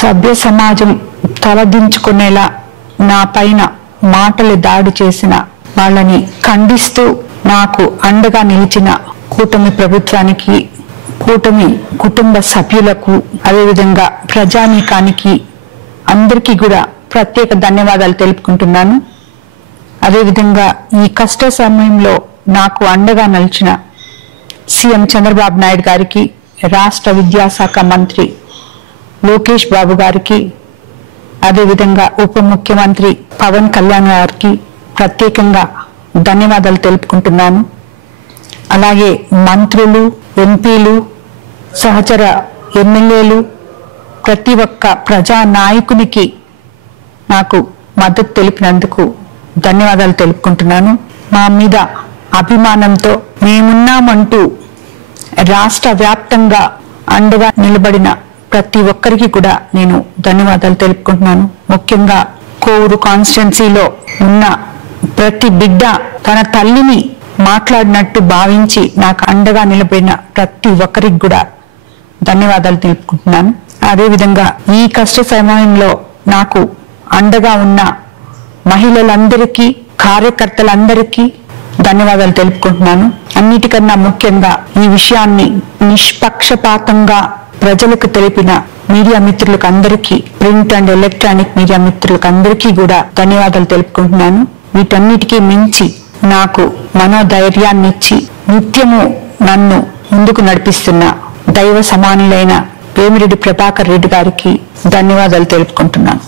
సభ్య సమాజం తలదించుకునేలా నా పైన మాటలు దాడి చేసిన వాళ్ళని ఖండిస్తూ నాకు అండగా నిలిచిన కూటమి ప్రభుత్వానికి, కూటమి కుటుంబ సభ్యులకు, అదేవిధంగా ప్రజానీకానికి అందరికీ కూడా ప్రత్యేక ధన్యవాదాలు తెలుపుకుంటున్నాను. అదేవిధంగా ఈ కష్ట సమయంలో నాకు అండగా నిలిచిన సీఎం చంద్రబాబు నాయుడు గారికి, రాష్ట్ర విద్యాశాఖ మంత్రి లోకేష్ బాబు గారికి, అదేవిధంగా ఉప ముఖ్యమంత్రి పవన్ కళ్యాణ్ గారికి ప్రత్యేకంగా ధన్యవాదాలు తెలుపుకుంటున్నాను. అలాగే మంత్రులు, ఎంపీలు, సహచర ఎమ్మెల్యేలు, ప్రతి ఒక్క ప్రజా నాయకునికి నాకు మద్దతు తెలిపినందుకు ధన్యవాదాలు తెలుపుకుంటున్నాను. మా మీద అభిమానంతో మేమున్నామంటూ రాష్ట్ర వ్యాప్తంగా అండగా నిలబడిన ప్రతి ఒక్కరికి కూడా నేను ధన్యవాదాలు తెలుపుకుంటున్నాను. ముఖ్యంగా కోవూరు కాన్స్టిట్యున్సీలో ఉన్న ప్రతి బిడ్డ తన తల్లిని మాట్లాడినట్టు భావించి నాకు అండగా నిలబడిన ప్రతి ఒక్కరికి కూడా ధన్యవాదాలు తెలుపుకుంటున్నాను. అదేవిధంగా ఈ కష్ట సమయంలో నాకు అండగా ఉన్న మహిళలందరికీ, కార్యకర్తలందరికీ ధన్యవాదాలు తెలుపుకుంటున్నాను. అన్నిటికన్నా ముఖ్యంగా ఈ విషయాన్ని నిష్పక్షపాతంగా ప్రజలకు తెలిపిన మీడియా మిత్రులకు అందరికీ, ప్రింట్ అండ్ ఎలక్ట్రానిక్ మీడియా మిత్రులకు అందరికీ కూడా ధన్యవాదాలు తెలుపుకుంటున్నాను. వీటన్నిటికీ మించి నాకు మనోధైర్యాన్ని ఇచ్చి నిత్యము నన్ను ముందుకు నడిపిస్తున్న దైవ సమానులైన వేమిరెడ్డి ప్రభాకర్ రెడ్డి గారికి ధన్యవాదాలు తెలుపుకుంటున్నాను.